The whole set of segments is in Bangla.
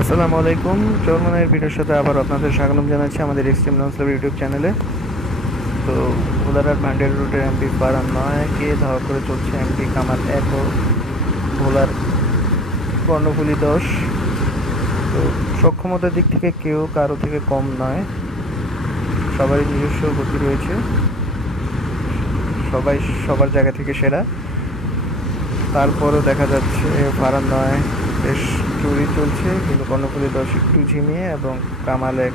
আসসালামু আলাইকুম। চরমনের ভিডিওর সাথে আবার আপনাদের স্বাগতম জানাচ্ছি আমাদের এক্সট্রিম লঞ্চ লাভ ইউটিউব চ্যানেলে। তো ভোলার ভান্ডার রুটের এমপি ফারহান নয়কে ধাওয়া করে চলছে এমপি কামাল ১ ও ভোলার কর্ণফুলী ১০। তো সক্ষমতার দিক থেকে কেউ কারো থেকে কম নয়, সবারই নিজস্ব গতি রয়েছে, সবাই সবার জায়গা থেকে সেরা। তারপরও দেখা যাচ্ছে ফারহান নয় বেশ জোরই চলছে, কিন্তু কর্ণফুলী ১০ একটু ঝিমিয়ে এবং কামাল ১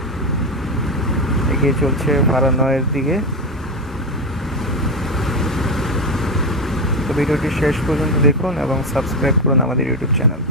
এগিয়ে চলছে ফারহান নয়ের দিকে। তো ভিডিওটি শেষ পর্যন্ত দেখুন এবং সাবস্ক্রাইব করুন আমাদের ইউটিউব চ্যানেল।